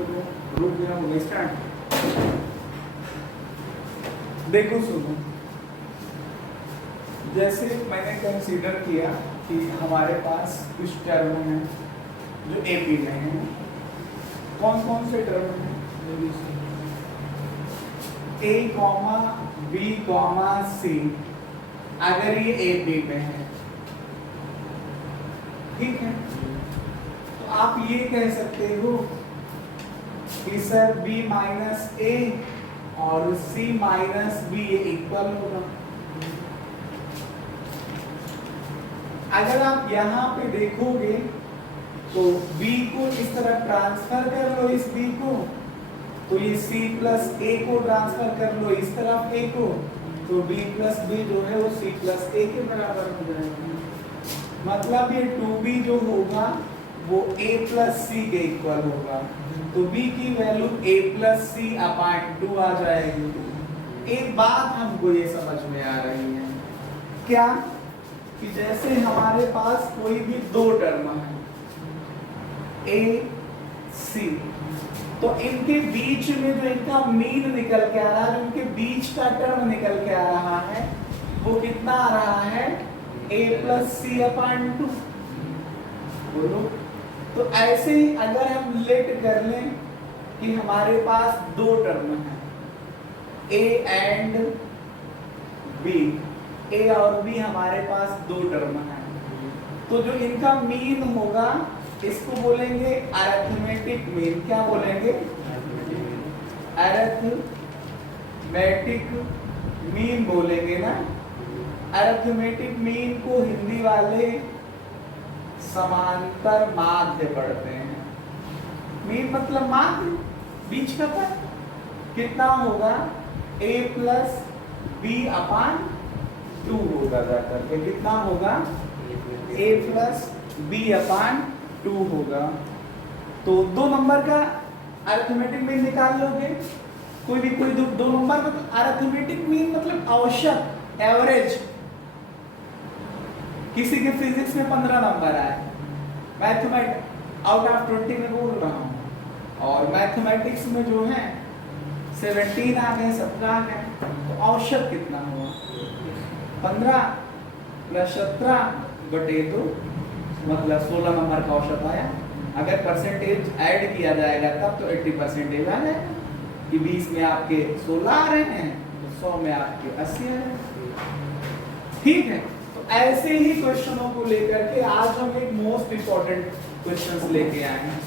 Group मेरा हो गया स्टार्ट। देखो सुनो, जैसे मैंने कंसीडर किया कि हमारे पास कुछ टर्म हैं जो एपी में हैं। कौन कौन से टर्म हैं? ए कॉमा बी कॉमा सी, अगर ये एपी में है, ठीक है, तो आप ये कह सकते हो कि सर बी माइनस ए और सी माइनस बी इक्वल होगा। अगर आप यहाँ पे देखोगे तो b को इस तरफ ट्रांसफर कर लो, इस b को, तो ये c प्लस a को ट्रांसफर कर लो इस तरफ a को, तो b प्लस b जो है वो c प्लस a के बराबर हो जाएगा। मतलब ये 2b जो होगा वो a प्लस c के इक्वल होगा, तो b की value a plus c upon 2 आ जाएगी। एक बात हमको ये समझ में आ रही है क्या, कि जैसे हमारे पास कोई भी दो टर्म है a c, तो इनके बीच में जो इनका मीन निकल के आ रहा है, जो इनके बीच का टर्म निकल के आ रहा है, वो कितना आ रहा है? a plus C upon 2। बोलो, तो ऐसे ही अगर हम लेट कर लें कि हमारे पास दो टर्म हैं a एंड b, a और b हमारे पास दो टर्म हैं, तो जो इनका मीन होगा इसको बोलेंगे अरिथमेटिक मीन। क्या बोलेंगे? अरिथमेटिक मीन बोलेंगे ना। अरिथमेटिक मीन को हिंदी वाले समांतर माध्य पढ़ते हैं। मीन मतलब माध्य, बीच का पद। कितना होगा? a प्लस बी अपॉन 2 होगा जाकर के। कितना होगा? a प्लस बी अपॉन 2 होगा। तो दो नंबर का अरिथमेटिक मीन निकाल लोगे, कोई भी कोई दो नंबर मतलब अरिथमेटिक मीन मतलब औसत, एवरेज। किसी के फिजिक्स में 15 नंबर आए, मैथमेटिक्स आउट ऑफ 20 में बोल रहा हूँ, और मैथमेटिक्स में जो है 17 आ गए, 17 आ गए, तो औसत कितना हुआ? 15 प्लस 17 बटे 2, मतलब 16 नंबर का औसत आया। अगर परसेंटेज ऐड किया जाएगा तब तो 80% आ जाएगा, कि 20 में आपके 16 आ रहे हैं तो 100 में आपके 80 आ रहे हैं। ठीक है, तो ऐसे ही क्वेश्चनों को लेकर के आज हम एक मोस्ट इंपॉर्टेंट क्वेश्चंस लेके आए हैं।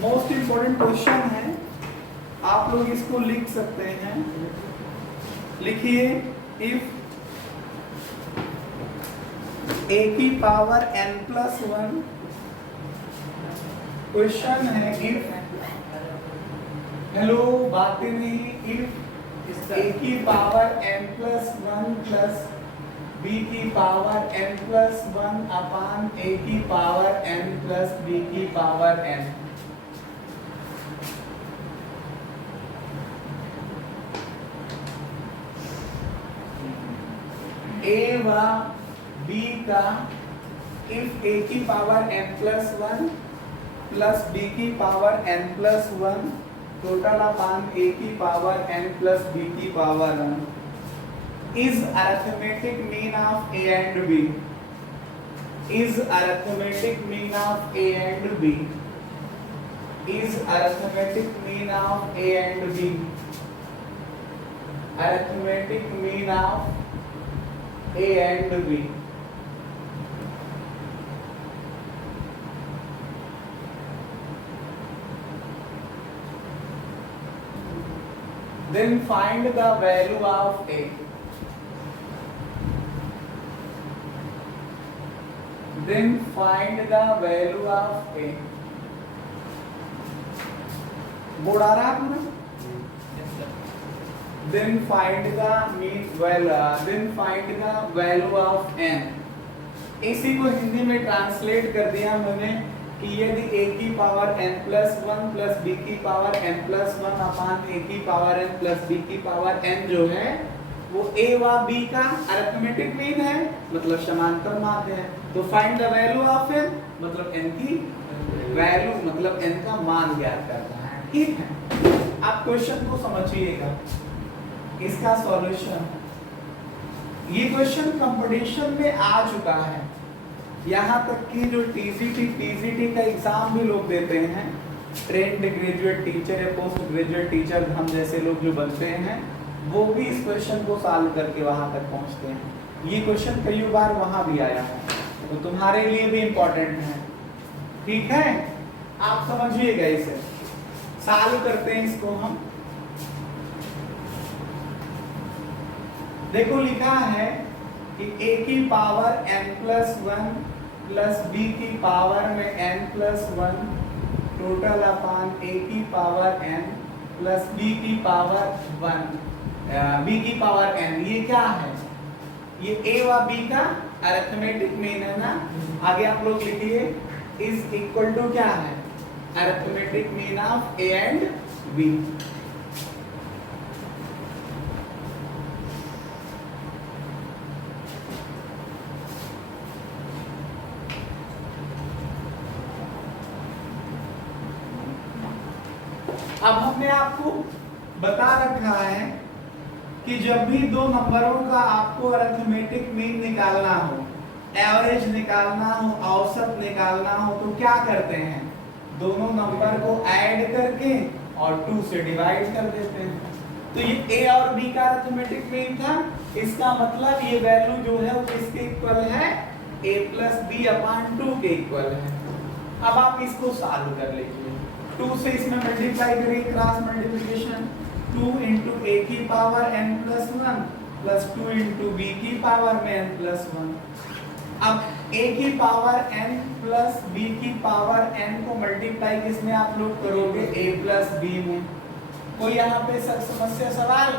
मोस्ट इंपॉर्टेंट क्वेश्चन है, आप लोग इसको लिख सकते हैं। लिखिए, इफ a की पावर n प्लस 1, क्वेश्चन है इफ, हेलो बातें नहीं, इफ a की power n plus 1 plus b की power n plus 1 upon a की पावर n प्लस b की पावर n, a व b का इफ a की power n plus 1 plus b की power n plus 1 total upon a की power n plus b की power 1 is arithmetic mean of a and b, is arithmetic mean of a and b, is arithmetic mean of a and b, arithmetic mean of a and b। Then find the value of a. Then find the value of a. Board आ रहा है आपको? Then find the then find the value of n। इसी को हिंदी में translate कर दिया मैंने कि यदि a की power n plus 1 plus b की power n plus 1 upon a की पावर n प्लस b की पावर n जो है वो a व b का अरिथमेटिक मीन है, मतलब समांतर माध्य है। तो find the value of n मतलब n की वैल्यू, मतलब n का मान ज्ञात करना है। ठीक है, आप क्वेश्चन को समझिएगा, इसका सॉल्यूशन, ये क्वेश्चन कंपटीशन में आ चुका है, यहाँ तक कि जो टीजीटी का एग्जाम भी लोग देते हैं, ट्रेंड ग्रेजुएट टीचर या पोस्ट ग्रेजुएट टीचर हम जैसे लोग जो बनते हैं, वो भी इस क्वेश्चन को सॉल्व करके वहां तक पहुंचते हैं। ये क्वेश्चन कई बार वहां भी आया है, तो तुम्हारे लिए भी इंपॉर्टेंट है, ठीक है, आप समझिएगा इसे। सॉल्व करते हैं इसको हम। देखो लिखा है कि a की पावर n+1 प्लस b की पावर में n+1 टोटल अपान a की पावर n प्लस b की पावर 1 b की पावर n, ये क्या है? ये a व b का अरिथमेटिक मीन है ना। आगे आप लोग लिखिए इज इक्वल टू क्या है? Arithmetic mean of a and b। अब हमने आपको बता रखा है कि जब भी दो नंबरों का आपको अरिथमेटिक मीन निकालना हो, एवरेज निकालना हो, औसत निकालना हो, तो क्या करते हैं? दोनों नंबर को ऐड करके और 2 से डिवाइड कर देते हैं। तो ये a और b का अरिथमेटिक मीन था, इसका मतलब ये वैल्यू जो है वो किसके इक्वल है? a + b/2 के इक्वल है। अब आप इसको सॉल्व कर लीजिए। 2 से इसमें मल्टीप्लाई करिए, क्रॉस मल्टीप्लिकेशन, 2 * a की पावर n+1 प्लस 2 * b की पावर में n+1। अब a की पावर n प्लस b की पावर n को मल्टीप्लाई किसमें आप लोग करोगे? a प्लस b में। कोई यहाँ पे समस्या सवाल?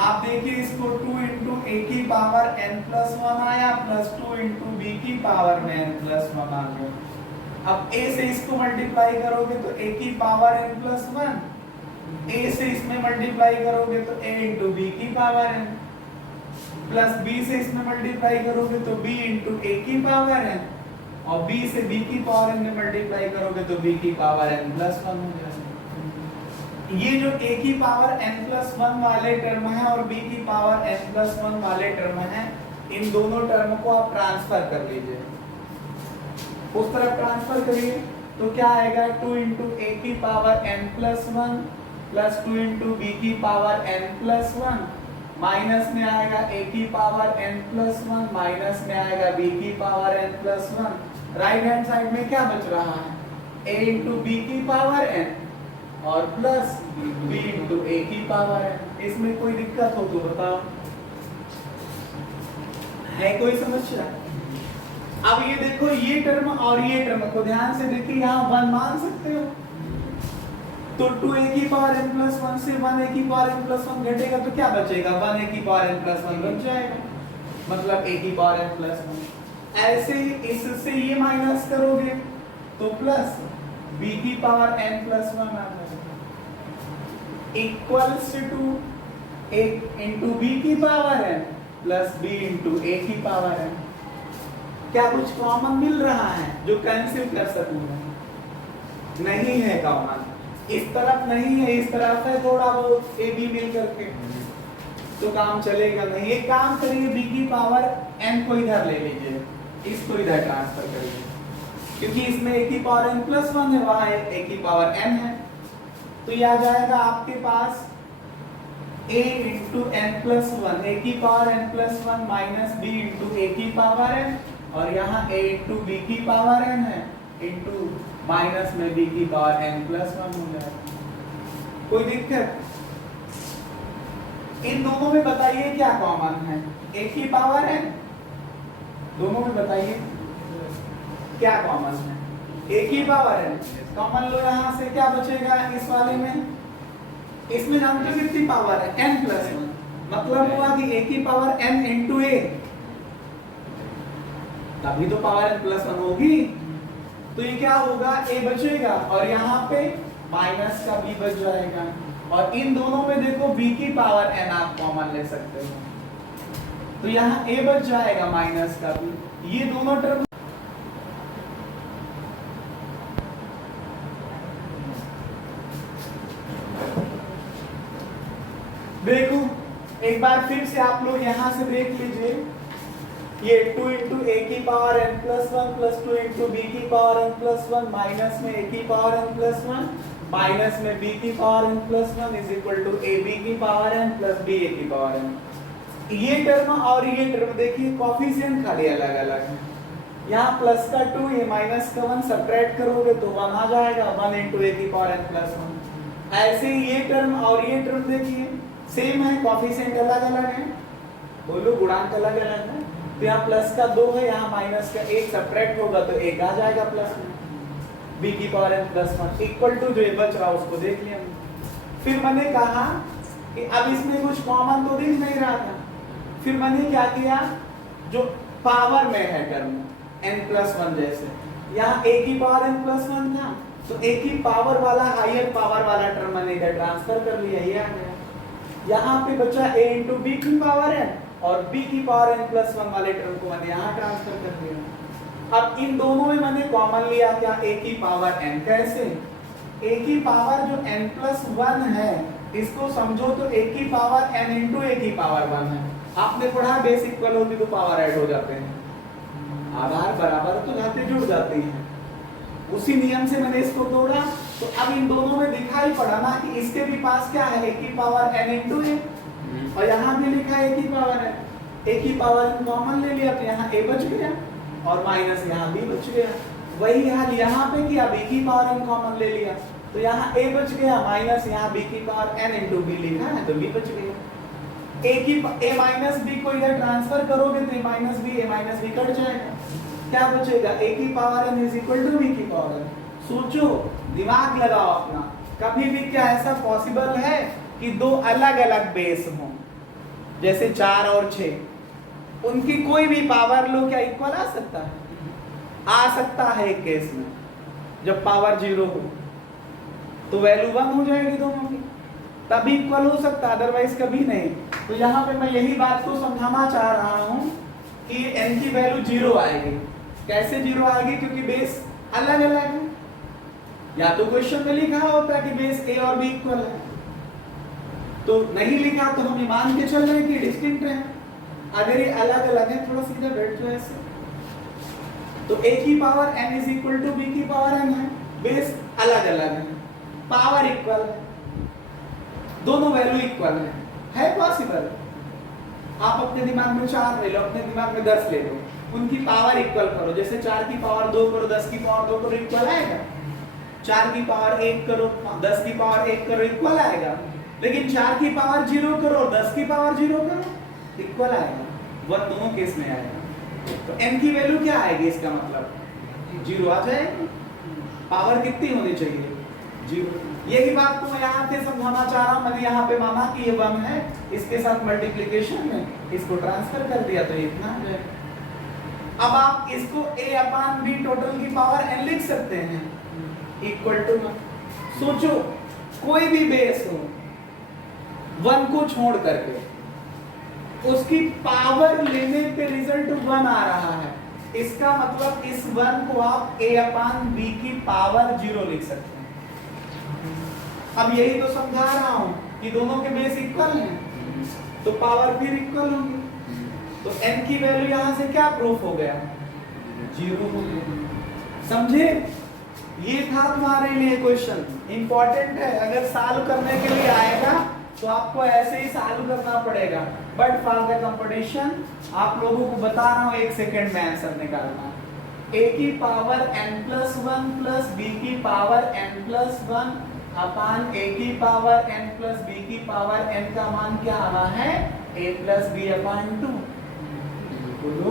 आप देखिए इसको 2 * a की पावर n+1 आया प्लस 2 * b की पावर में n+1 आ गया। अब a से इसको मल्टीप्लाई करोगे तो a की पावर n+1, a से इसमें मल्टीप्लाई करोगे तो a * b की पावर n, प्लस b से इसमें मल्टीप्लाई करोगे तो b * a की पावर n, और b से b की पावर n में मल्टीप्लाई करोगे तो b की पावर n+1 हो जाएगा। ये जो a की पावर n+1 वाले टर्म है और b की पावर n+1 वाले टर्म है, इन दोनों टर्म को आप ट्रांसफर कर लीजिए, उस तरफ ट्रांसफर करिए तो क्या आएगा? 2 * a की पावर n+1 प्लस 2 * b की पावर n+1 माइनस में आएगा a की पावर n+1 माइनस में आएगा b की power n+1। Right hand side में क्या बच रहा है? a * b की पावर n और प्लस b * a की पावर n। इसमें कोई दिक्कत हो तो बताओ, है कोई समस्या? अब ये देखो, ये टर्म और ये टर्म को ध्यान से देखिए, यहाँ 1 मान सकते हो, तो 2a की पावर n+1 से 1a की पावर n+1 घटेगा तो क्या बचेगा? 1a की पावर n+1 बच जाएगा, मतलब a की पावर n+1। ऐसे ही इससे ये माइनस करोगे तो प्लस b की पावर n+1 आ जाएगा, इक्वल्स टू a * b की power n plus b * a की पावर n। क्या कुछ कॉमन मिल रहा है जो कैंसिल कर सकूंगा? नहीं है कॉमन, इस तरफ नहीं है, इस तरफ है थोड़ा बहुत a b मिल करके, तो काम चलेगा नहीं। एक काम करिए, b की पावर n को इधर ले लीजिए, इसको इधर ट्रांसफर करिए, क्योंकि इसमें a की पावर n+1 है, वहां a की पावर n है, तो ये आ जाएगा आपके पास a * n+1, a की power n+1 minus b * a की पावर n, और यहाँ a * b की पावर n है, इंटू माइनस में b की पावर n+1 हो जाएगा। कोई दिक्कत? इन दोनों में बताइए क्या कॉमन है? a की पावर n, दोनों में बताइए क्या कॉमन है? a की पावर n कॉमन लो, यहाँ से क्या बचेगा? इस वाले में, इसमें जानते हो कितनी पावर है? n+1, मतलब हुआ कि a की पावर n * a, तभी तो पावर n+1 होगी, तो ये क्या होगा? a बचेगा और यहाँ पे माइनस का b बच जाएगा, और इन दोनों में देखो b की पावर n आप कॉमन ले सकते हो, तो यहाँ a बच जाएगा माइनस का b। ये दोनों टर्म देखो एक बार फिर से आप लोग यहाँ से देख लीजिए, ये 2 इंटू ए की power n plus 1 plus 2 into B की पावर n प्लस 1 माइनस में ए की पावर n प्लस 1 माइनस में बी की power n plus 1 is equal to A B की power n plus B A की power n। ये term और ये टर्म देखिए कोफिशिएंट खाली अलग अलग है। यहाँ प्लस का 2 ये माइनस का 1 सब्ट्रैक्ट करोगे तो 1 आ जाएगा, 1 इंटू ए की पावर n प्लस 1। ऐसे ही ये टर्म और ये टर्म देखिए सेम है, कोफिशिएंट अलग अलग है, बोलो गुणांक अलग अलग है। तो यहाँ प्लस का 2 है, यहाँ माइनस का 1 सब्ट्रैक्ट होगा तो 1 आ जाएगा प्लस में, b की power n plus 1 equal to जो ये बच रहा उसको देख लिया। फिर मैंने कहा कि अब इसमें कुछ कॉमन तो दिख नहीं रहा था, फिर मैंने क्या किया, जो पावर में है टर्म n प्लस 1 जैसे यहाँ a की पावर n प्लस 1 था तो a की पावर वाला हायर पावर वाला टर्म मैंने इधर ट्रांसफर कर लिया, ये आ गया। यहाँ पे बचा a इंटू बी की पावर n और b की पावर n प्लस 1 वाले टर्म को मैंने यहाँ ट्रांसफर कर दिया। अब इन दोनों में मैंने कॉमन लिया क्या, a की पावर n। कैसे, a की पावर जो n प्लस 1 है इसको समझो तो a की पावर n इंटू a की पावर 1 है। आपने पढ़ा बेस इक्वल होती तो पावर ऐड हो जाते हैं, आधार बराबर तो जाते जुड़ जाते हैं, उसी नियम से मैंने इसको तोड़ा। तो अब इन दोनों में दिखाई पड़ा ना कि इसके भी पास क्या है, a की पावर n इंटू a और यहाँ भी लिखा है a की पावर n, a की पावर n कॉमन ले लिया तो यहाँ a बच गया और माइनस यहाँ b बच गया। वही हाल यहाँ पे किया, b की पावर n कॉमन ले लिया तो यहाँ a बच गया माइनस यहाँ b की पावर n इंटू b लिखा है तो b बच गया। a माइनस b को इधर ट्रांसफर करोगे तो a माइनस b कट जाएगा, क्या बचेगा, a की power n is equal to b की पावर n। सोचो, दिमाग लगाओ अपना, कभी भी क्या ऐसा पॉसिबल है कि दो अलग अलग बेस हों, जैसे 4 और 6, उनकी कोई भी पावर लो, क्या इक्वल आ सकता है? आ सकता है एक केस में, जब पावर 0 हो तो वैल्यू 1 हो जाएगी दोनों की, तभी इक्वल हो सकता, अदरवाइज कभी नहीं। तो यहाँ पे मैं यही बात को समझाना चाह रहा हूँ कि n की वैल्यू 0 आएगी। कैसे 0 आएगी, क्योंकि बेस अलग अलग है। या तो क्वेश्चन में लिखा होता है कि बेस a और b इक्वल है, तो नहीं लिखा तो हम ये मान के चल रहे हैं कि डिस्टिंक्ट है। अगर ये अलग अलग है, थोड़ा सीधा बैठ जाए ऐसे, तो a की power n is equal to b की पावर n है, बेस अलग अलग है, पावर इक्वल है, दोनों वैल्यू इक्वल है पॉसिबल? आप अपने दिमाग में 4 ले लो, अपने दिमाग में 10 ले लो, उनकी पावर इक्वल करो, जैसे 4 की पावर 2 करो, 10 की पावर 2 करो, इक्वल आएगा। 4 की पावर 1 करो, 10 की पावर 1 करो, इक्वल आएगा। लेकिन 4 की पावर 0 करो और 10 की पावर 0 करो, इक्वल आएगा। वह दोनों केस में आएगा। तो n की वैल्यू क्या आएगी, इसका मतलब 0 आ जाएगी। पावर कितनी होनी चाहिए, 0। यही बात को मैं यहाँ से समझाना चाह रहा हूँ। मैंने यहाँ पे माना कि ये 1 है, इसके साथ मल्टीप्लिकेशन में इसको ट्रांसफर कर दिया तो इतना आ जाएगा। अब आप इसको a अपान b टोटल की पावर n लिख सकते हैं, इक्वल टू। सोचो कोई भी बेस हो 1 को छोड़ करके, उसकी पावर लेने पे रिजल्ट 1 आ रहा है, इसका मतलब इस 1 को आप a अपान b की पावर 0 लिख सकते हैं। अब यही तो समझा रहा हूं कि दोनों के बेस इक्वल हैं, तो पावर फिर इक्वल होगी। तो n की वैल्यू यहां से क्या प्रूफ हो गया, 0 हो गया। समझे? ये था तुम्हारे लिए क्वेश्चन, इंपॉर्टेंट है। अगर सॉल्व करने के लिए आएगा तो आपको ऐसे ही सॉल्व करना पड़ेगा। बट फॉर द कंपटीशन आप लोगों को बता रहा हूं, 1 सेकंड में आंसर निकालना। a की power n plus 1 plus b की power n plus 1 upon a की पावर n प्लस b की पावर n का मान क्या आना है, a प्लस b अपान 2। बोलो,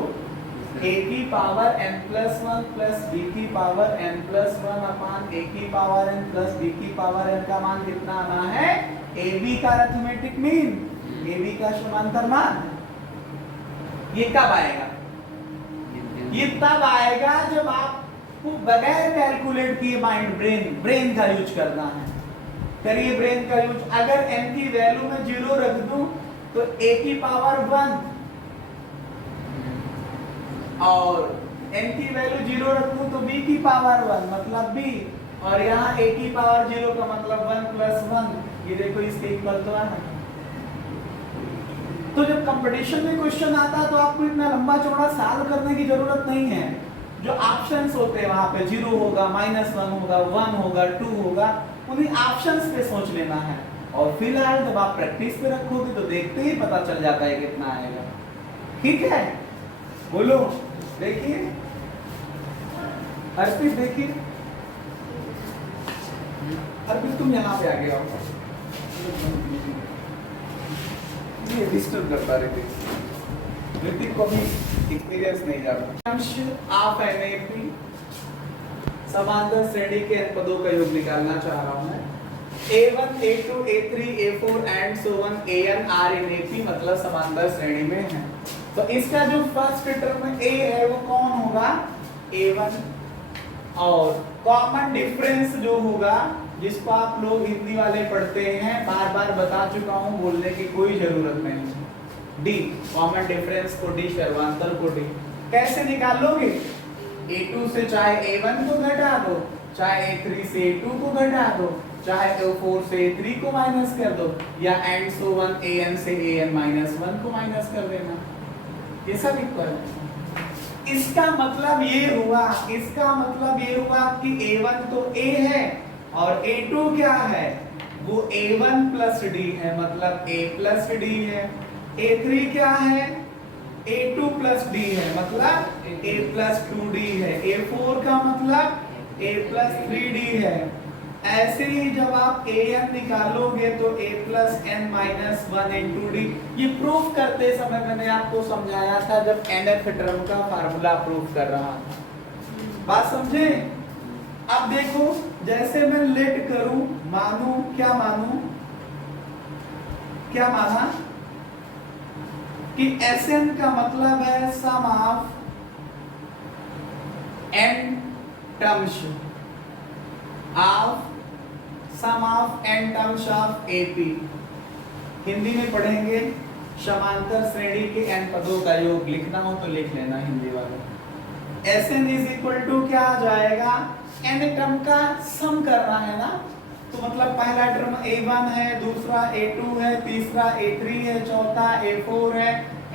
a की power n plus 1 plus b की power n plus 1 upon a की पावर n प्लस b की पावर n का मान कितना आना है, ab का अरिथमेटिक मीन, ab का समांतर मान। ये कब आएगा, ये तब आएगा जब आपको बगैर कैलकुलेट किए माइंड ब्रेन का यूज करना है। करिए ब्रेन का यूज। अगर n की वैल्यू में 0 रख दूं तो a की पावर 1 और n की वैल्यू 0 रख दूं तो b की पावर 1 मतलब b, और यहाँ a की पावर 0 का मतलब 1 प्लस 1। ये देखो इसके इक्वल तो है, तो जब कंपटीशन में क्वेश्चन आता है तो आपको इतना लंबा चौड़ा सॉल्व करने की जरूरत नहीं है। जो ऑप्शंस होते हैं वहां पे 0 होगा, -1 होगा, 1 होगा, 2 होगा, उन्हीं ऑप्शंस पे सोच लेना है। और फिलहाल जब आप प्रैक्टिस पे रखोगे तो देखते ही पता चल जाता है कितना आएगा। ठीक है, बोलो। देखिए अर्पित, देखिए अर्पित तुम यहाँ पे आगे आओ, ये डिस्टर्ब करता ऋतिक। ऋतिक को भी एक्सपीरियंस नहीं जाता। अंश आप एनएपी समांतर श्रेणी के n पदों का योग निकालना चाह रहा हूं मैं। A1, A2, A3, A4 and so on An are in AP मतलब समांतर श्रेणी में है। तो इसका जो फर्स्ट टर्म A है वो कौन होगा? A1। और कॉमन डिफरेंस जो होगा, जिसको आप लोग हिंदी वाले पढ़ते हैं, बार बार बता चुका हूं, बोलने की कोई जरूरत नहीं है। D कॉमन डिफरेंस को D, सर्वांतर को D। कैसे निकालोगे? A2 से चाहे A1 को घटा दो, चाहे A3 से A2 को घटा दो, चाहे A4 से A3 को माइनस कर दो, या एंड सो ऑन An से An -1 को माइनस कर देना। ये सब इक्वल है। इसका मतलब ये हुआ, इसका मतलब ये हुआ कि A1 तो A है और A2 क्या है? वो A1 प्लस D है, मतलब A प्लस D है। A3 क्या है? A2 प्लस D है, मतलब A प्लस 2D है। A4 का मतलब A प्लस 3D है। ऐसे ही जब आप An निकालोगे तो A plus n minus 1 into D. ये प्रूफ करते समय मैंने आपको समझाया था जब nth टर्म का फार्मूला प्रूफ कर रहा था। बात समझे? अब देखो, जैसे मैं लेट करूं, मानू, क्या मानू, क्या माना कि Sn का मतलब है sum of n terms of sum of n terms of AP। Hindi में पढ़ेंगे, समांतर श्रेणी के n पदों का योग लिखना हो तो लिख लेना हिंदी वाले। Sn इज इक्वल टू क्या आ जाएगा? n टर्म का सम करना है ना, तो मतलब पहला टर्म A1 है, दूसरा A2 है, तीसरा A3 है, चौथा A4 है,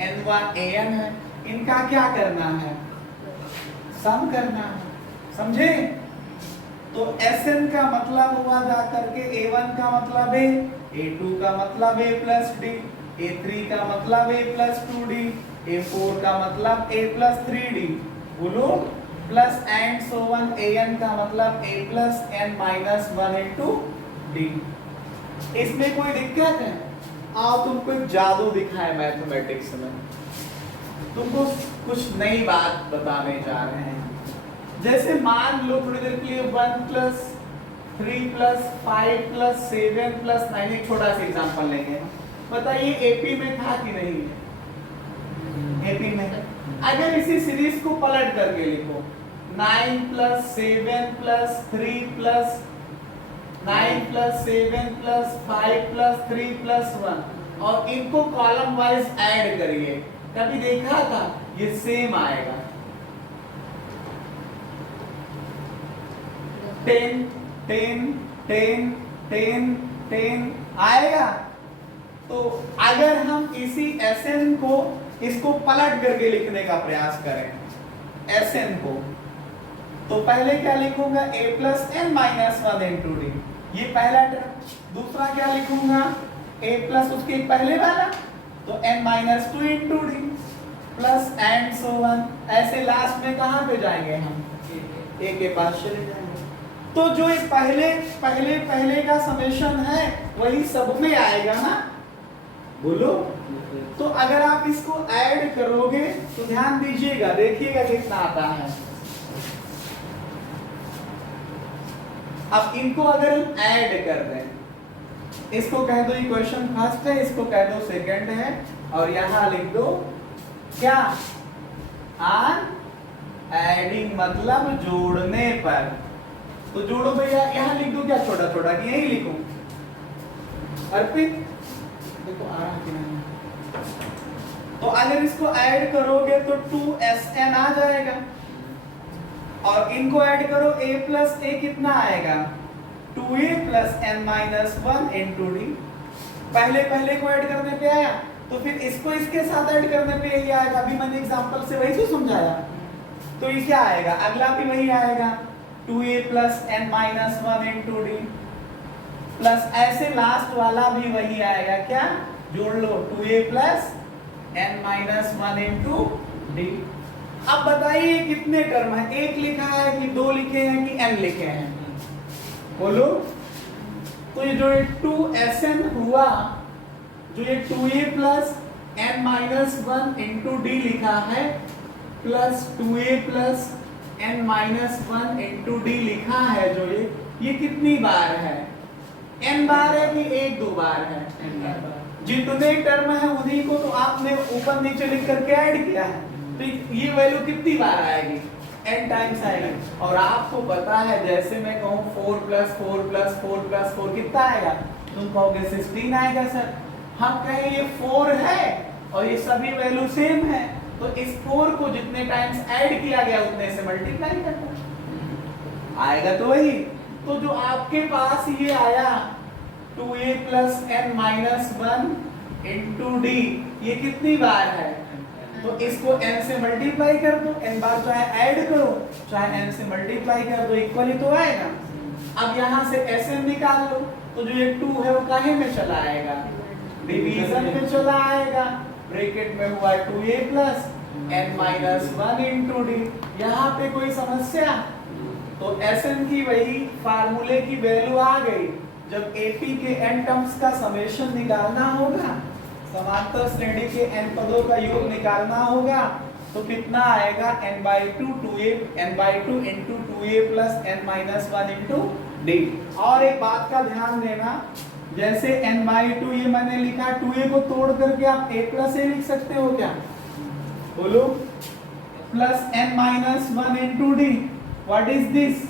n1 An है। इनका क्या करना है? सम करना है। समझे? तो Sn का मतलब हुआ जाकर के A1 का मतलब A, A2 का मतलब A प्लस D, A3 का मतलब A प्लस 2D, A4 का मतलब A प्लस 3D। बोलो, plus and so on An का मतलब A plus n minus 1 into D। इसमें कोई दिक्कत है? आओ तुमको एक जादू दिखाए मैथमेटिक्स में, तुमको कुछ नई बात बताने जा रहे हैं। जैसे मान लो थोड़ी देर के लिए 1 प्लस 3 प्लस 5 प्लस 7 प्लस 9, एक छोटा सा एग्जांपल लेंगे। बताइए एपी में था कि नहीं? एपी में। अगर इसी सीरीज को पलट करके लिखो, 9 plus 7 plus 3 plus 9 plus 7 plus 5 plus 3 plus 1, और इनको कॉलम वाइज ऐड करिए, कभी देखा था? ये सेम आएगा। 10 10 10 10 10 आएगा। तो अगर हम इसी Sn को, इसको पलट करके लिखने का प्रयास करें Sn को, तो पहले क्या लिखूंगा? A plus n minus 1 into D, ये पहला टर्म। दूसरा क्या लिखूंगा? A प्लस उसके पहले वाला, तो n minus 2 into D plus and so on. ऐसे लास्ट में कहां पे जाएंगे हम? A के पास चले जाएंगे। तो जो ये पहले का समेशन है वही सब में आएगा ना, बोलो। तो अगर आप इसको ऐड करोगे तो ध्यान दीजिएगा, देखिएगा कितना आता है। अब इनको अगर हम ऐड कर दें, इसको कह दो इक्वेशन फर्स्ट है, इसको कह दो सेकंड है, और यहां लिख दो क्या? एडिंग मतलब जोड़ने पर। तो जोड़ो भैया, यहां लिख दो क्या छोटा छोटा, कि यही लिखूं? अर्पित देखो आ रहा कि नहीं? तो अगर इसको ऐड करोगे तो 2Sn आ जाएगा, और इनको ऐड करो A प्लस A कितना आएगा? 2A plus n minus 1 into D. पहले को ऐड करने पे आया, तो फिर इसको इसके साथ ऐड करने पे यही आएगा। अभी मैंने एग्जांपल से वही तो समझाया। तो ये क्या आएगा, अगला भी वही आएगा 2a plus n minus 1 into D, plus ऐसे लास्ट वाला भी वही आएगा, क्या जोड़ लो 2a plus n minus 1 into D. अब बताइए कितने टर्म है, एक लिखा है कि दो लिखे हैं कि n लिखे हैं, बोलो। तो ये जो 2sn हुआ, जो ये 2a plus n minus 1 into D लिखा है, plus 2a plus n minus 1 into D लिखा है, जो ये कितनी बार है, n बार है कि एक दो बार है, जितने टर्म है उन्हीं को तो आपने ऊपर नीचे लिख करके ऐड किया है, तो ये वैल्यू कितनी बार आएगी, n टाइम्स आएगी। और आपको पता है जैसे मैं कहूँ 4 प्लस 4 प्लस 4 प्लस 4 कितना आएगा, तुम कहोगे 16 आएगा सर। हम कहें ये 4 है और ये सभी वैल्यू सेम है, तो इस 4 को जितने टाइम्स ऐड किया गया उतने से मल्टीप्लाई करना आएगा, तो वही। तो जो आपके पास ये आया 2a plus n minus 1 into D, ये कितनी बार है, तो इसको n से मल्टीप्लाई कर दो, n बार चाहे ऐड करो चाहे n से मल्टीप्लाई कर दो, इक्वली तो आएगा। अब यहाँ से Sn निकाल लो, तो जो ये 2 है वो काहे में चला आएगा, डिवीजन में चला आएगा। ब्रैकेट में हुआ 2a plus n minus 1 into D. यहाँ पे कोई समस्या, तो Sn की वही फार्मूले की वैल्यू आ गई। जब AP के n टर्म्स का समेशन निकालना होगा, समांतर श्रेणी के n पदों का योग निकालना होगा, तो कितना आएगा n/2 2a n/2 into 2a plus n minus 1 into D. और एक बात का ध्यान देना, जैसे n/2 ये मैंने लिखा, 2a को तोड़ करके आप a प्लस a लिख सकते हो क्या, बोलो, plus n minus 1 into D. What is this,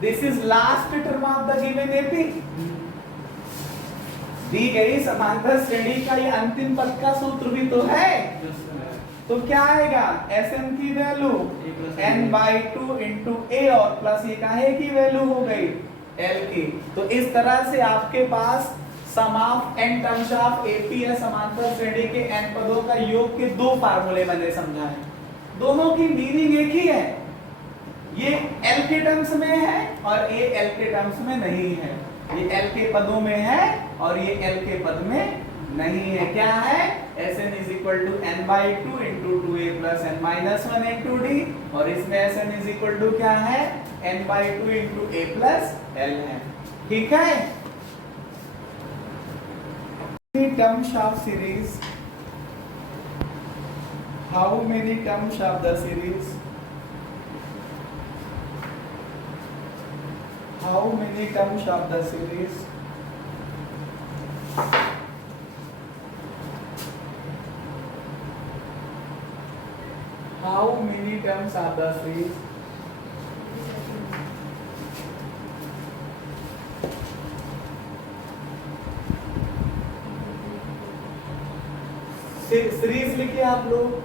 this is last term of the given AP। दी गई समांतर श्रेणी का ये अंतिम पद का सूत्र भी तो है, तो क्या आएगा, Sn की वैल्यू n/2 इंटू a और प्लस ये काहे की वैल्यू हो गई, l की। तो इस तरह से आपके पास sum of n terms of AP या समांतर श्रेणी के n पदों का योग के दो फार्मूले मैंने समझाए, दोनों की मीनिंग एक ही है। ये l के टर्म्स में है और ये l के टर्म्स में नहीं है, ये l के पदों में है और ये l के पद में नहीं है। क्या है, Sn is equal to n/2 into 2a plus n minus 1 into D, और इसमें Sn इज इक्वल टू क्या है, n/2 into a plus l है। ठीक है, terms of series, how many terms of the series, how many terms of the series, how many terms of the series, series लिखिए आप लोग,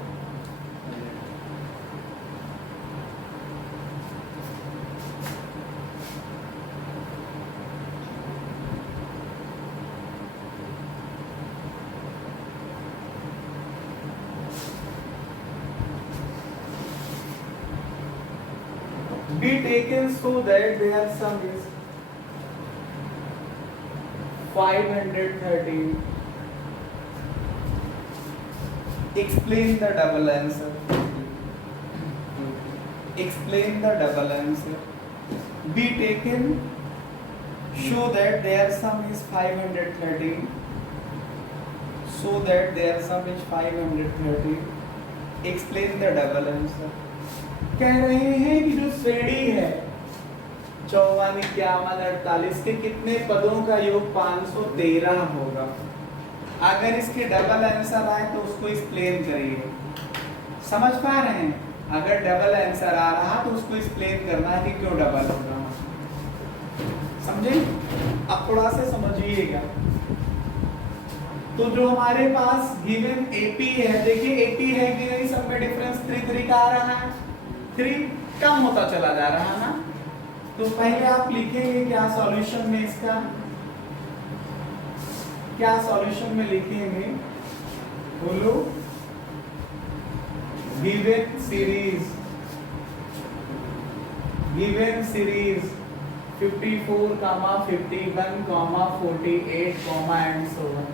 be taken so that their sum is 513. Explain the double answer. Explain the double answer. Be taken, show that their sum is 513. So that their sum is 513. Explain the double answer. कह रहे हैं कि जो श्रेणी है 54, 51, 48 के कितने पदों का योग 513 होगा। अगर इसके डबल आंसर आए तो उसको एक्सप्लेन करिए। समझ पा रहे हैं, अगर डबल आंसर आ रहा तो उसको एक्सप्लेन करना है कि क्यों डबल हो रहा, समझे। अब थोड़ा सा समझिएगा। तो जो हमारे पास गिवन AP है, देखिए AP है कि नहीं, सब में डिफरेंस 3 का आ रहा है, 3 कम होता चला जा रहा है ना। तो पहले आप लिखेंगे क्या सॉल्यूशन में, इसका क्या सॉल्यूशन में लिखेंगे, बोलो given series 54, 51, 48, and so on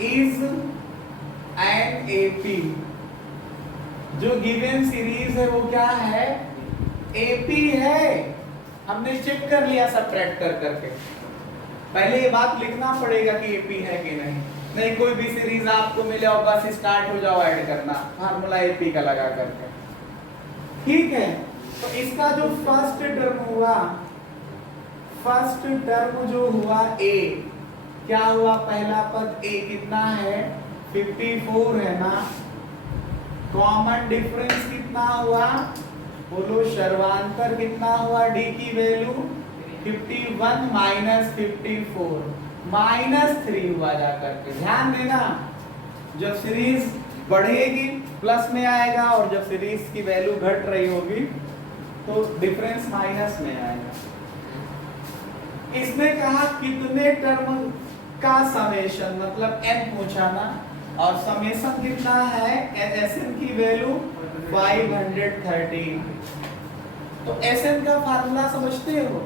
is an AP। जो गिवन सीरीज है वो क्या है? AP है। हमने चेक कर लिया सबट्रैक्ट कर करके। पहले ये बात लिखना पड़ेगा कि AP है कि नहीं कोई भी सीरीज आपको मिले और बस स्टार्ट हो जाओ ऐड करना फार्मूला AP का लगा करके। ठीक है, तो इसका जो फर्स्ट टर्म जो हुआ A, क्या हुआ? पहला पद A कितना है? 54 है ना। कॉमन डिफरेंस कितना हुआ? बोलो शर्वांतर कितना हुआ? D की वैल्यू 51 माइनस 54 -3 हुआ जाकर के। ध्यान देना, जब सीरीज बढ़ेगी प्लस में आएगा और जब सीरीज की वैल्यू घट रही होगी तो डिफरेंस माइनस में आएगा। इसने कहा कितने टर्म का समेशन, मतलब n पूछा ना, और समेशन कितना है? Sn की वैल्यू 513। तो Sn का फार्मूला समझते हो?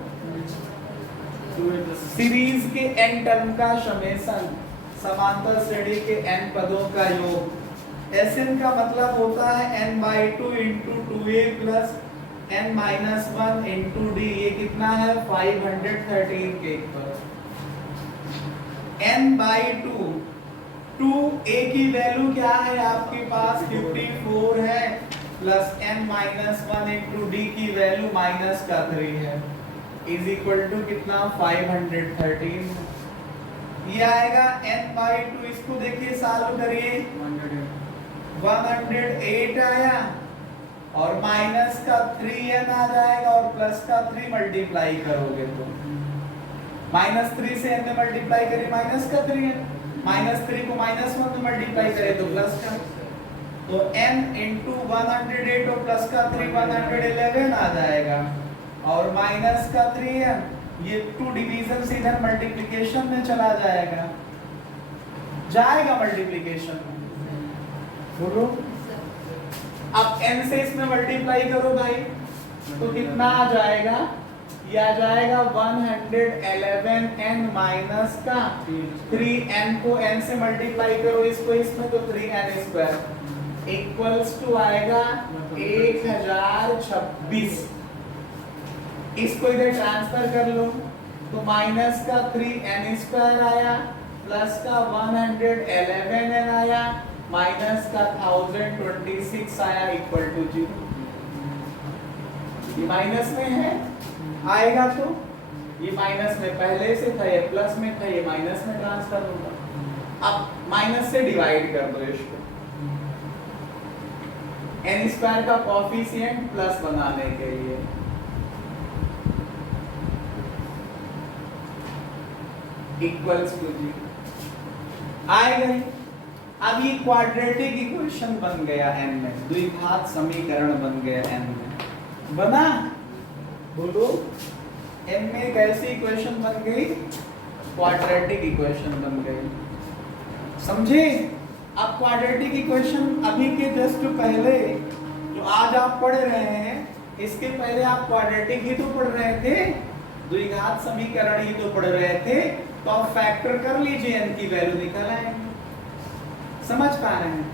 सीरीज के n टर्म का समेशन, समांतर श्रेणी के n पदों का योग। Sn का मतलब होता है n/2 × 2a plus n-1 × d। ये कितना है? 513 के ऊपर n/2 2a की वैल्यू क्या है आपके पास? 54 है प्लस n-1 × d की वैल्यू -3 है इज इक्वल टू कितना? 513। ये आएगा n/2। इसको देखिए सॉल्व करिए, 108 आया और माइनस का 3n आ जाएगा और प्लस का 3 मल्टीप्लाई करोगे तो -3 से n में मल्टीप्लाई करिए माइनस का 3n, -3 को -1 में मल्टीप्लाई करें तो प्लस का, तो n × 108 और प्लस का 3 111 आ जाएगा और माइनस का 3n, ये 2 डिवीजन से इधर मल्टीप्लिकेशन में चला जाएगा, मल्टीप्लिकेशन में। बोलो अब n से इसमें मल्टीप्लाई करो भाई तो कितना आ जाएगा? ये आ जाएगा 111n माइनस का 3n को n से मल्टीप्लाई करो इसको इसमें तो 3n² इक्वल्स टू आएगा 1026। इसको इधर ट्रांसफर कर लो तो माइनस का 3n² आया प्लस का 111n आया माइनस का 1026 आया इक्वल टू 0। ये माइनस में है आएगा तो ये माइनस में पहले से था, ये प्लस में था, ये माइनस में ट्रांसफर होगा। अब माइनस से डिवाइड कर दो इसको, n² का कोएफिशिएंट प्लस बनाने के लिए। इक्वल्स टू 0 आएगा। अब ये क्वाड्रेटिक इक्वेशन बन गया n में, द्विघात समीकरण बन गया n में। बना? बोलो n में एक ऐसी इक्वेशन बन गई, क्वाड्रेटिक इक्वेशन बन गई। समझे? अब क्वाड्रेटिक इक्वेशन अभी के जस्ट पहले जो आज आप पढ़ रहे हैं, इसके पहले आप क्वाड्रेटिक ही तो पढ़ रहे थे, द्विघात समीकरण ही तो पढ़ रहे थे। तो आप फैक्टर कर लीजिए, n की वैल्यू निकल आएगी। समझ पा रहे हैं?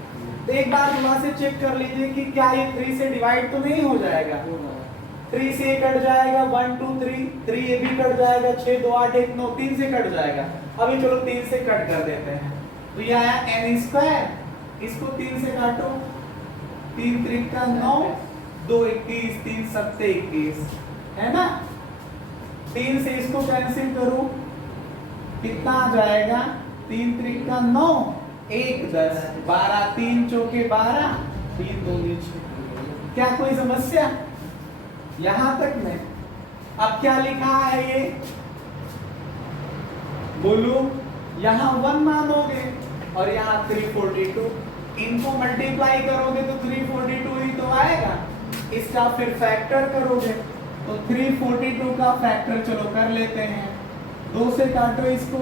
तो एक बार वहां से चेक कर लीजिए कि क्या ये 3 से डिवाइड तो नहीं हो जाएगा। 3 से कट जाएगा 1 2 3, 3 ये भी कट जाएगा, 6 2 8 1 9, 3 से कट जाएगा। अभी चलो 3 से कट कर देते हैं तो ये आया n², इसको 3 से काटो, 3 3 का 9, 2 21, 3 7 21 है ना। 3 से इसको कैंसिल करो, कितना आ जाएगा? 3 3 का 9, 1 10, 12, 3 चौके 12, 3 2 6। क्या कोई समस्या यहां तक में? अब क्या लिखा है ये? बोलो यहाँ 1 मानोगे और यहाँ 342, इनको मल्टीप्लाई करोगे तो 342 ही तो आएगा। इसका फिर फैक्टर करोगे तो 342 का फैक्टर चलो कर लेते हैं। 2 से काटो इसको,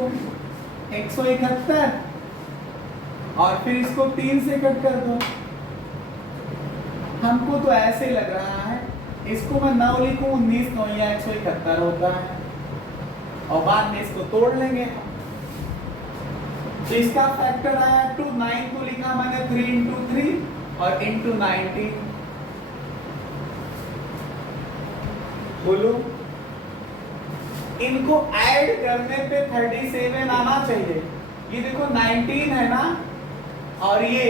171 और फिर इसको 3 से कट कर दो। हमको तो ऐसे लग रहा है इसको मैं 9 लिखूं, 19 9 या 171 होता है और बाद में इसको तोड़ लेंगे। तो इसका फैक्टर आया 2, 9 को लिखा मैंने 3 into 3 और into 19। बोलो इनको ऐड करने पे 37 आना चाहिए। ये देखो 19 है ना और ये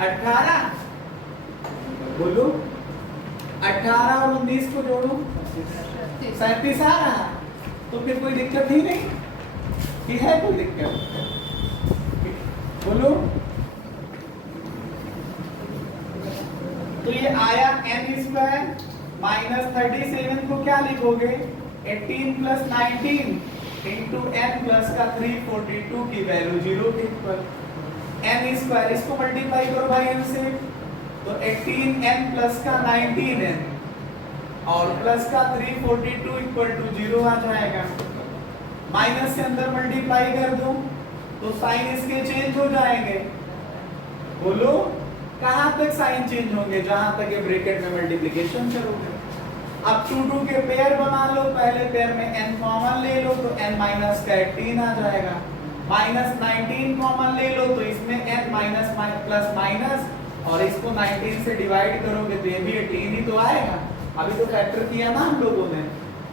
18। बोलो 18 और 19 को जोड़ो 37 आ रहा है। तो फिर कोई दिक्कत ही नहीं कि है कोई दिक्कत। बोलो तो ये आया n² माइनस 37 को क्या लिखोगे 18 प्लस 19 इंटू n प्लस का 342 की वैल्यू 0 के इक्वल n²। इसको मल्टीप्लाई करो भाई n से तो 18n प्लस का 19n और प्लस का 342 इक्वल टू 0 आ जाएगा। माइनस से अंदर मल्टीप्लाई कर दो तो साइन इसके चेंज हो जाएंगे। बोलो कहां तक साइन चेंज होंगे, जहां तक ये ब्रैकेट में मल्टीप्लिकेशन करोगे। अब 2 2 के पेयर बना लो, पहले पेयर में n कॉमन ले लो तो n माइनस का 18 आ जाएगा। माइनस 19 कॉमन ले लो तो इसमें n माइनस प्लस माइनस और इसको 19 से डिवाइड करोगे तो ये भी 18 ही तो आएगा। अभी तो फैक्टर किया ना हम लोगों ने,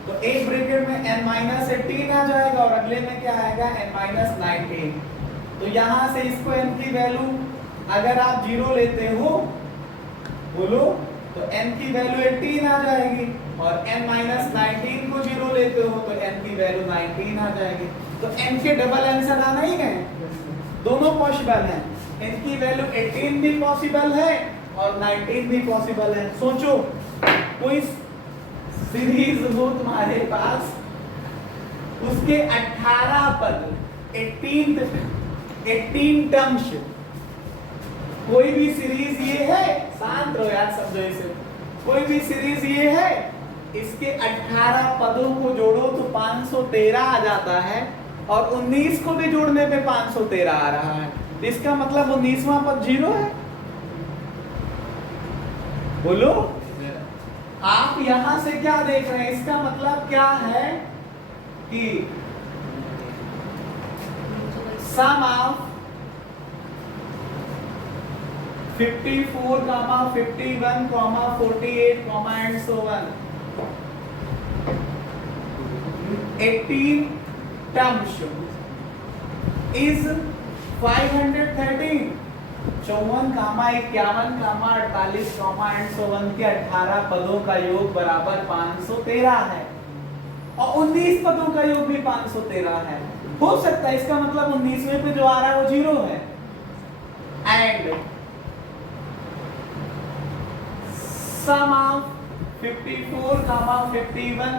तो एक ब्रैकेट में n माइनस 18 आ जाएगा और अगले में क्या आएगा n माइनस 19। तो यहां से इसको n की वैल्यू अगर आप 0 लेते हो बोलो तो n की वैल्यू 18 आ जाएगी और n माइनस 19 को 0 लेते हो तो n की वैल्यू 19 आ जाएगी। तो n के डबल आंसर आना ही है, दोनों पॉसिबल है। n की वैल्यू 18 भी पॉसिबल है और 19 भी पॉसिबल है। सोचो कोई सीरीज हो तुम्हारे पास, उसके 18 पद 18 टर्म्स, कोई भी सीरीज ये है, शांत रहो यार समझो इसे, कोई भी सीरीज ये है, इसके 18 पदों को जोड़ो तो 513 आ जाता है और 19 को भी जोड़ने पे 513 आ रहा है। इसका मतलब 19वां पद 0 है। बोलो आप यहां से क्या देख रहे हैं, इसका मतलब क्या है कि सम of 54, 51, 48, and so on 18 terms is 513। 54, 51, 48, and so on के 18 पदों का योग बराबर 513 है और 19 पदों का योग भी 513 है। हो सकता है इसका मतलब 19वें पे जो आ रहा है वो 0 है। And sum of 54, 51,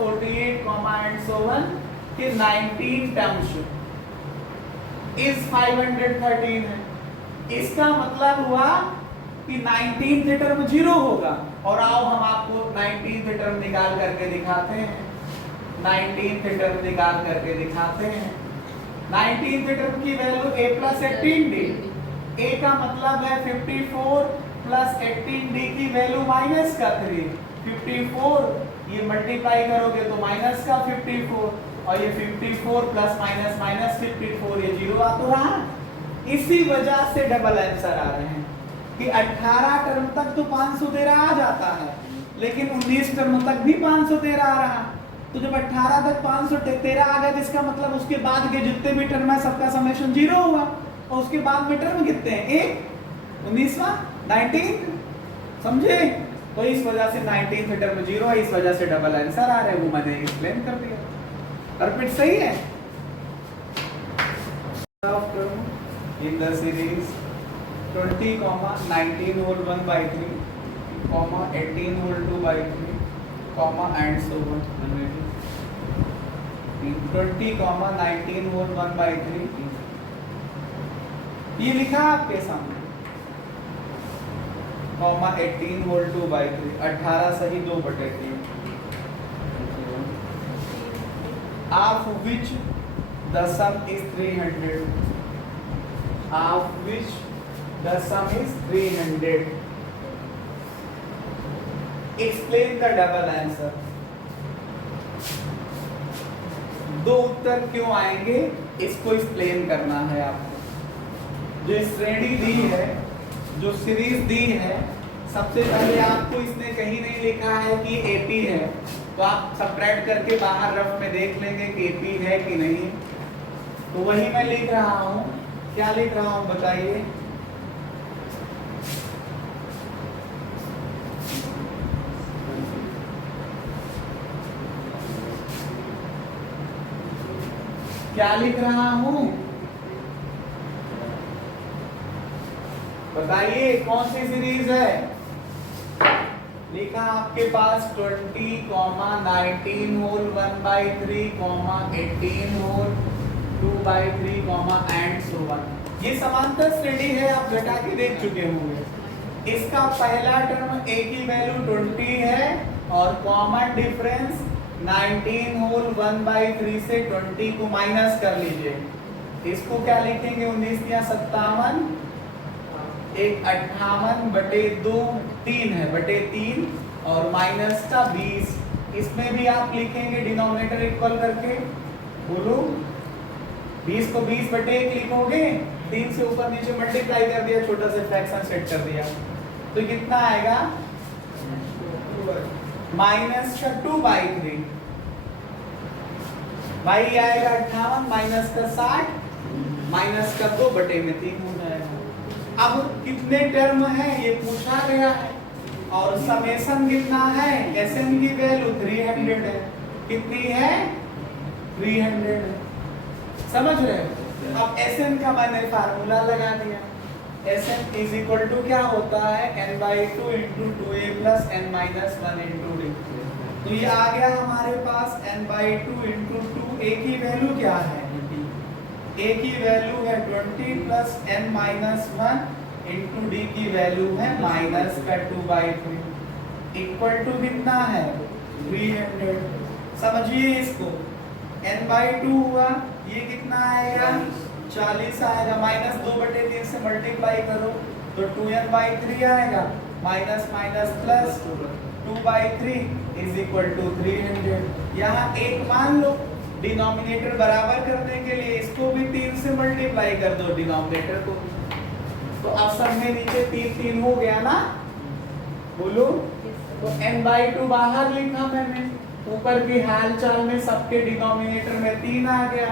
48, and so on के 19 टर्म्स इज 513 है। इसका मतलब हुआ कि 19th टर्म 0 होगा। और आओ हम आपको 19th टर्म निकाल करके दिखाते हैं। 19th टर्म निकाल करके दिखाते हैं। 19th टर्म की value a plus 18d। a का मतलब है 54 प्लस 18d की वैल्यू माइनस का 3। 54 ये मल्टीप्लाई करोगे तो माइनस का 54 और ये 54 प्लस माइनस माइनस 54 ये 0 आ तो रहा। इसी वजह से डबल आंसर आ रहे हैं कि 18 टर्म तक तो 513 आ जाता है लेकिन 19 टर्म तक भी 513 आ रहा। तो जब 18 तक 513 आ गया तो इसका मतलब उसके बाद के जितने भी टर्म है सबका समेशन 0 हुआ और उसके बाद में टर्म कितने हैं, एक 19वां 19। समझे? तो इस वजह से 19th टर्म 0 है, इस वजह से डबल आंसर आ रहे हैं, वो मैंने एक्सप्लेन कर दिया। रिपीट सही है। In the series 20, 19 whole 1 by 3, 18 whole 2 by 3, and so on. 20, 19 whole 1 by 3 ये लिखा आपके सामने, 18 whole 2 by 3, 18 सही 2/3 of which the sum is 300, of which the sum is 300. Explain the double answer. दो उत्तर क्यों आएंगे इसको एक्सप्लेन करना है आपको। जो श्रेणी दी है, जो सीरीज दी है, सबसे पहले आपको इसने कहीं नहीं लिखा है कि एपी है, तो आप सबट्रैक्ट करके बाहर रफ में देख लेंगे कि एपी है कि नहीं। तो वही मैं लिख रहा हूं। क्या लिख रहा हूं बताइए? क्या लिख रहा हूं बताइए? कौन सी सीरीज है? लिखा आपके पास 20, 19 whole 1/3, 18 whole 2/3, and so on. ये समांतर श्रेणी है, आप घटा के देख चुके होंगे। इसका पहला टर्म a की वैल्यू 20 है और कॉमन डिफरेंस 19 होल 1/3 से 20 को माइनस कर लीजिए। इसको क्या लिखेंगे? 19 या 57, एक 58/2, 3 है बटे 3 और माइनस का 20। इसमें भी आप लिखेंगे डिनोमिनेटर इक्वल करके। बोलो, 20 को 20/1 लिखोगे, 3 से ऊपर नीचे मल्टीप्लाई कर दिया, छोटा सा फ्रैक्शन सेट कर दिया, तो कितना आएगा? माइनस का 2/3 भाई आएगा 58, माइनस का 60, माइनस का 2/3 हो जाएगा। अब कितने टर्म है ये पूछा गया है और समेशन कितना है? Sn की वैल्यू 300 है। कितनी है? 300 है। समझ रहे हो? अब Sn का मैंने फार्मूला लगा दिया। Sn इज इक्वल टू क्या होता है? n/2 × 2a + n-1 × d। तो ये आ गया हमारे पास n/2 × 2a की वैल्यू क्या है? a की वैल्यू है 20 + n-1 × d की वैल्यू है माइनस का 2/3 इक्वल टू कितना है? 300। समझिए इसको, n/2 हुआ, ये कितना आएगा? 40 आएगा। माइनस 2/3 से मल्टीप्लाई करो तो 2n/3 आएगा, minus minus plus 2/3 is equal to 300। यहाँ एक मान लो, डिनोमिनेटर बराबर करने के लिए इसको भी 3 से मल्टीप्लाई कर दो डिनोमिनेटर को, तो अब सब में नीचे 3 हो गया ना? बोलो। तो n/2 बाहर लिखा मैंने, ऊपर की हालचाल में सबके डिनोमिनेटर में 3 आ गया।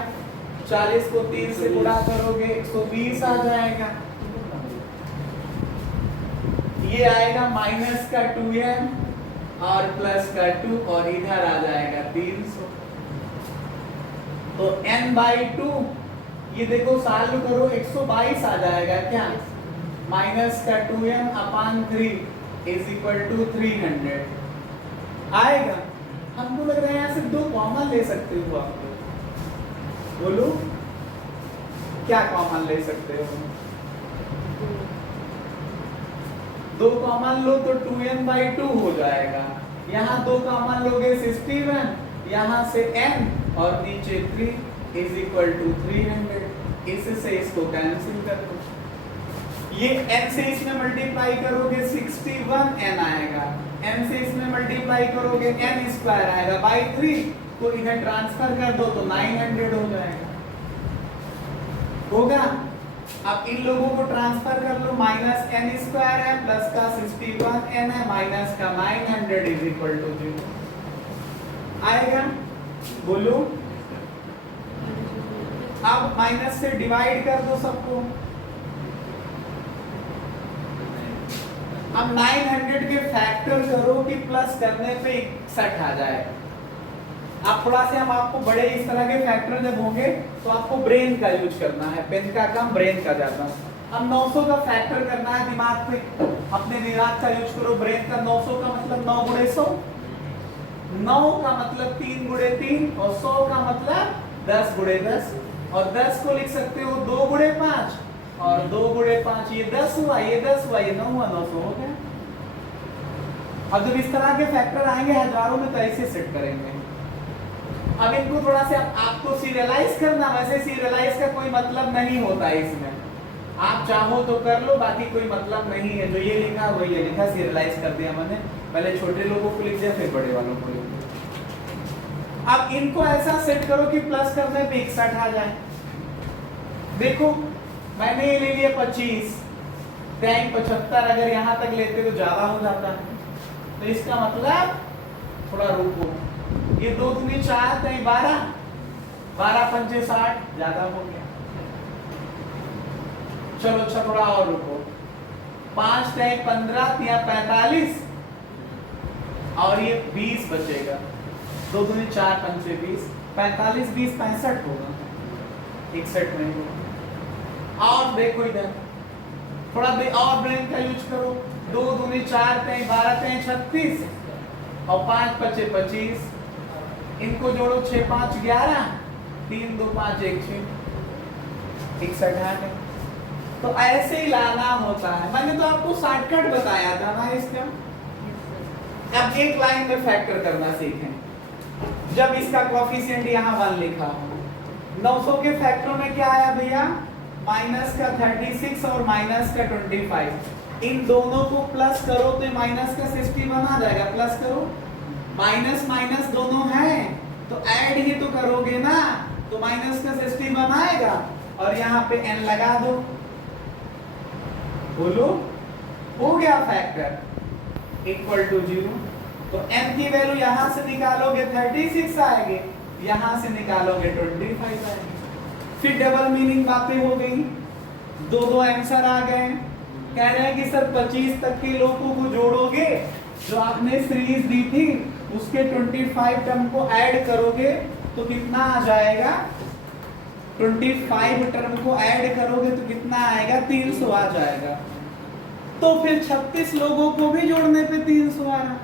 40 को 3 से गुणा करोगे 120 आ जाएगा। ये आएगा माइनस का 2n और प्लस का 2 और इधर आ जाएगा 300। तो n/2 ये देखो सॉल्व करो, 122 आ जाएगा क्या? माइनस का 2n/3 इज इक्वल टू 300 आएगा। हमको लग रहा है यहाँ से 2 कॉमन ले सकते हो आप लोग। बोलो, क्या कॉमन ले सकते हो? 2 कॉमन लो तो 2n/2 हो जाएगा। यहाँ 2 कॉमन लोगे 61, यहाँ से n और नीचे 3 इज इक्वल टू 300। इससे इसको कैंसिल कर दो। ये n से इसमें मल्टीप्लाई करोगे 61n आएगा, n से इसमें मल्टीप्लाई करोगे n² आएगा बाई 3, तो इधर ट्रांसफर कर दो तो 900 हो जाएगा। होगा? अब इन लोगों को ट्रांसफर कर लो, माइनस n² है प्लस का 61n है माइनस का 900 इज इक्वल टू 0 आएगा। बोलो। अब माइनस से डिवाइड कर दो सबको। अब 900 के फैक्टर करो कि प्लस करने पे 61 आ जाए। आप थोड़ा से हम आपको बड़े इस तरह के फैक्टर जब होंगे तो आपको ब्रेन का यूज करना है, पेन का कम ब्रेन का ज्यादा। अब 900 का फैक्टर करना है दिमाग पे, अपने दिमाग का यूज करो। ब्रेन का 900 का मतलब 9 × 100, 9 का मतलब 3 × 3 और 100 का मतलब 10 × 10, और 10 को लिख सकते हो 2 × 5 और 2 × 5 ये 10 हुआ, ये 10 हुआ, ये 9 हुआ, 900 हो गया। अब जब इस तरह के फैक्टर आएंगे हजारों में तो ऐसे सेट करेंगे। अब इनको थोड़ा सा आपको सीरियलाइज करना, वैसे सीरियलाइज का कोई मतलब नहीं होता है इसमें, आप चाहो तो कर लो, बाकी कोई मतलब नहीं है। जो ये लिखा वो ये लिखा, सीरियलाइज कर दिया मैंने, पहले छोटे लोगों को लिख दिया फिर बड़े वालों को लिख दिया। अब इनको ऐसा सेट करो कि प्लस करने पे 61 आ जाए। देखो मैंने ये ले लिया 25, टैंक 75, अगर यहाँ तक लेते तो ज्यादा हो जाता है, तो इसका मतलब थोड़ा रुको, ये 2 दूनी 4 तय 12, 12 पंचे 60, ज्यादा हो गया। चलो अच्छा थोड़ा और रुको, 5 तय 15 या 45, और ये 20 बचेगा, 2 दूनी 4 पंचे 20, 45 20 65 होगा, 61 नहीं होगा। और देखो इधर थोड़ा और ब्रेन का यूज करो, 2 दूनी 4 तय 12 तय 36, और 5 पचे 25, इनको जोड़ो, 6 5 11, 3 2 5 1 6, 61 है। तो ऐसे ही लाना होता है, मैंने तो आपको शॉर्टकट बताया था ना इसका। अब एक लाइन में फैक्टर करना सीखें। जब इसका कोएफिशिएंट यहाँ 1 लिखा हो, 900 के फैक्टरों में क्या आया भैया, माइनस का 36 और माइनस का 25, इन दोनों को प्लस करो तो माइनस का 61 आ जाएगा। प्लस करो, माइनस माइनस दोनों हैं तो ऐड ही तो करोगे ना, तो माइनस का 61 आएगा, और यहाँ पे n लगा दो, बोलो हो गया फैक्टर इक्वल टू 0। तो n की वैल्यू यहाँ से निकालोगे 36 आएगी, यहाँ से निकालोगे 25 आएगी। फिर डबल मीनिंग बातें हो गई, दो आंसर आ गए। कह रहे हैं कि सर 25 तक के लोगों को जोड़ोगे, जो आपने सीरीज दी थी उसके 25 टर्म को ऐड करोगे तो कितना आ जाएगा, 25 टर्म को ऐड करोगे तो कितना आएगा, 300 आ जाएगा। तो फिर 36 लोगों को भी जोड़ने पे 300 आ रहा।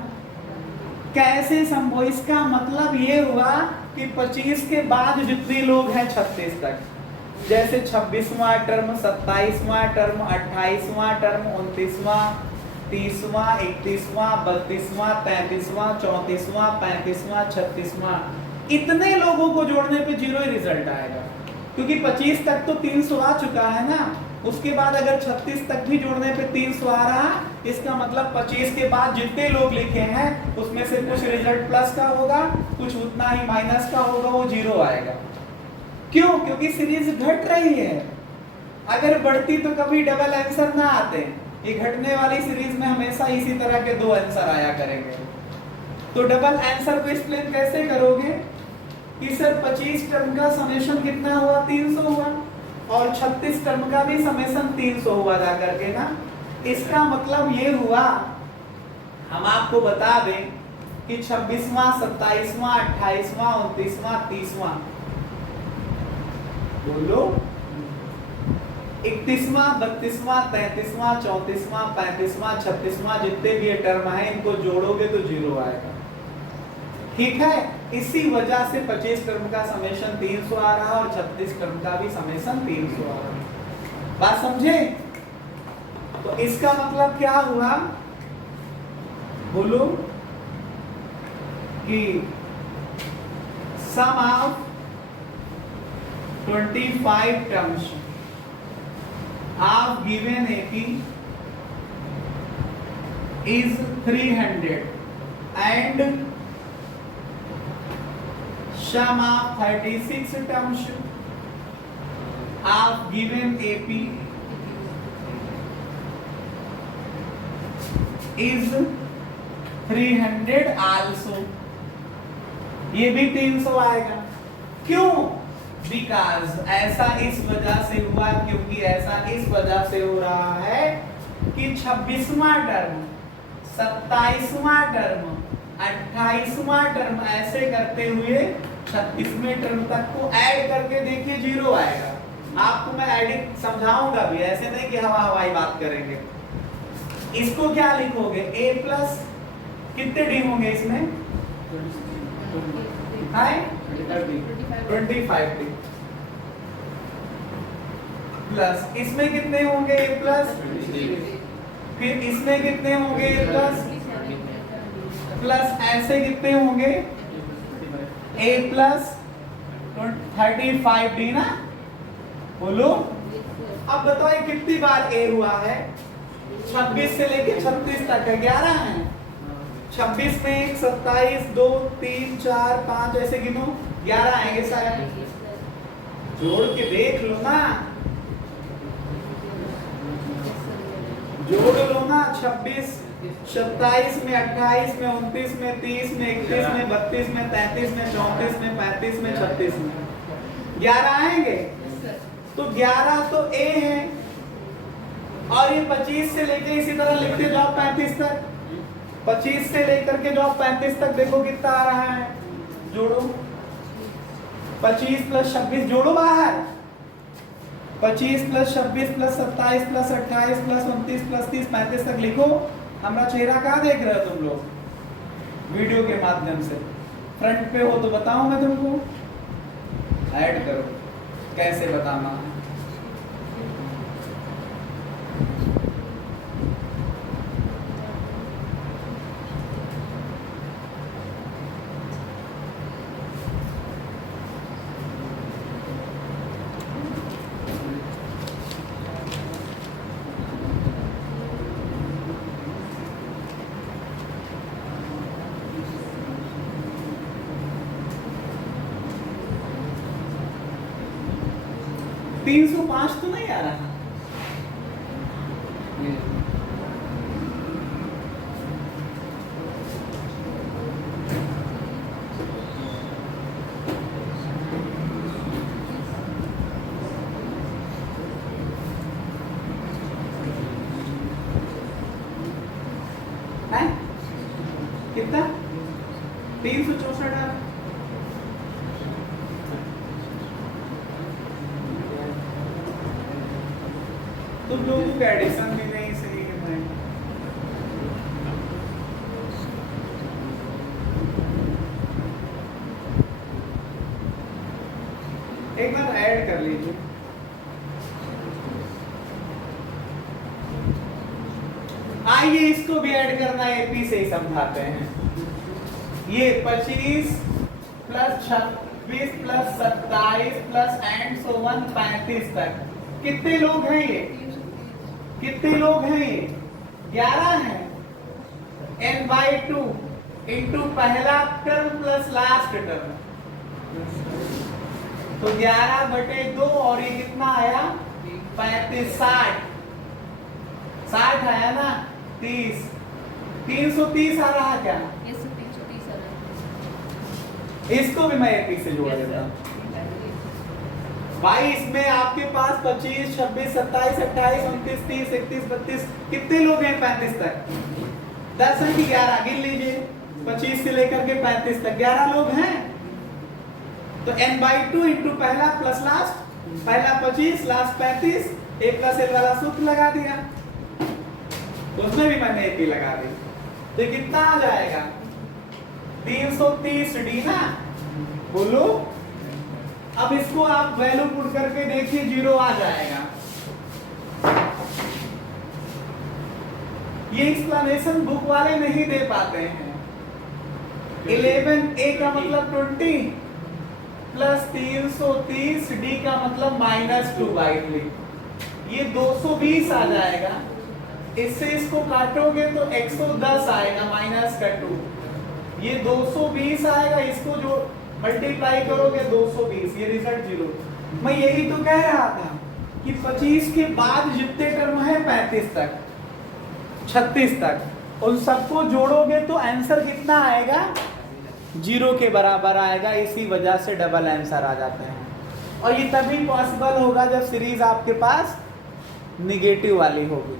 कैसे संभव, इसका मतलब ये हुआ कि 25 के बाद जितने लोग हैं 36 तक, जैसे 26वां टर्म, 27वां टर्म, 28वां टर्म, 29वां, 30वां, 31वां, 32वां, 33वां, 34वां, 35वां, 36वां, इतने लोगों को जोड़ने पे 0 ही रिजल्ट आएगा, क्योंकि 25 तक तो 300 आ चुका है ना। उसके बाद अगर 36 तक भी जोड़ने पे 300 आ रहा, इसका मतलब 25 के बाद जितने लोग लिखे हैं उसमें से कुछ रिजल्ट प्लस का होगा, कुछ उतना ही माइनस का होगा, वो 0 आएगा। क्यों? क्योंकि सीरीज घट रही है। अगर बढ़ती तो कभी डबल आंसर ना आते, ये घटने वाली सीरीज में हमेशा इसी तरह के 2 आंसर आया करेंगे। तो डबल आंसर को एक्सप्लेन कैसे करोगे कि सर 25 टर्म का समेशन कितना हुआ, 300 हुआ, और 36 टर्म का भी समेशन 300 हुआ जा करके ना। इसका मतलब ये हुआ, हम आपको बता दें कि 26वां, 27वां, 28वां, 29वां, 30वां, बोलो 31वां, 32वां, 33वां, 34वां, 35वां, 36वां, जितने भी ये टर्म है इनको जोड़ोगे तो 0 आएगा। ठीक है, इसी वजह से 25 टर्म का समेशन 300 आ रहा और 36 टर्म का भी समेशन 300 आ रहा। बात समझे? तो इसका मतलब क्या हुआ, बोलो कि सम of 25 terms of given AP is 300 and sum of 36 terms of given AP is 300 also। ये भी 300 आएगा। क्यों? बिकॉज ऐसा इस वजह से हुआ, क्योंकि ऐसा इस वजह से हो रहा है कि 26वां टर्म, 27वां टर्म, 28वां टर्म ऐसे करते हुए 36वें टर्म तक को ऐड करके देखिए 0 आएगा। आपको मैं एडिट समझाऊंगा भी, ऐसे नहीं कि हवा हवाई बात करेंगे। इसको क्या लिखोगे, a प्लस कितने डी होंगे इसमें, 25 डी प्लस इसमें कितने होंगे a प्लस, फिर इसमें कितने होंगे a प्लस, प्लस ऐसे कितने होंगे a प्लस 35d ना, बोलो। अब बताओ ये कितनी बार a हुआ है? 26 से लेके 36 तक है, 11 है। 26 में 1, 27, 2, 3, 4, 5 ऐसे गिनो, 11 आएंगे सारे। जोड़ के देख लो ना, जोड़ लो ना। 26, 27 में, 28 में, 29 में, 30 में, 31 में, 32 में, 33 में, 34 में, 35 में, 36 में, 11 आएंगे। तो 11 तो a है, और ये 25 से लेके इसी तरह लिखते जाओ 35 तक। 25 से लेकर के जाओ 35 तक, देखो कितना आ रहा है, जोड़ो। 25 प्लस 26 जोड़ो बाहर। 25 plus 26 plus 27 plus 28 plus 29 plus 30 35 तक लिखो। हमारा चेहरा कहाँ देख रहे हो तुम लोग? वीडियो के माध्यम से। फ्रंट पे हो तो बताऊं मैं तुमको, ऐड करो कैसे बताना है। तीन 305 तो नहीं आ रहा। है कितना? 364। तुम लोगों का एडिशन भी नहीं सही है भाई। एक बार ऐड कर लीजिए। आइए इसको भी ऐड करना, एपी से ही समझाते हैं। ये 25 plus 26 plus 27 plus and so 35 तक कितने लोग हैं? ये कितने लोग हैं? ये 11 हैं। n/2 इंटू पहला टर्म प्लस लास्ट टर्म, तो 11/2, और ये कितना आया? 35, 60 आया ना, 30, 330 आ रहा क्या? इसको भी मैं 31 से जोड़ देता हूँ भाई। इसमें आपके पास 25, 26, 27, 28, 29, 30, 31, 32 कितने लोग हैं 35 तक? 10 है कि 11? गिन लीजिए। 25 से लेकर के 35 तक 11 लोग हैं। तो n/2 इंटू पहला प्लस लास्ट, पहला 25 लास्ट 35, a प्लस l वाला सूत्र लगा दिया, उसमें भी मैंने एक ही लगा दी। तो कितना आ जाएगा? 330d ना, बोलो। अब इसको आप वैल्यू पुट करके देखिए, 0 आ जाएगा। ये एक्सप्लेनेशन बुक वाले नहीं दे पाते हैं। 11a का मतलब 20 प्लस 330d का मतलब -2/3, ये 220 आ जाएगा। इससे इसको काटोगे तो 110 आएगा माइनस का 2, ये 220 आएगा। इसको जो मल्टीप्लाई करोगे 220, ये रिजल्ट 0। मैं यही तो कह रहा था कि 25 के बाद जितने टर्म है 35 तक 36 तक, उन सबको जोड़ोगे तो आंसर कितना आएगा? 0 के बराबर आएगा। इसी वजह से डबल आंसर आ जाते हैं। और ये तभी पॉसिबल होगा जब सीरीज आपके पास निगेटिव वाली होगी,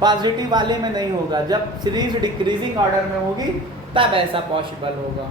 पॉजिटिव वाले में नहीं होगा। जब सीरीज डिक्रीजिंग ऑर्डर में होगी तब ऐसा पॉसिबल होगा।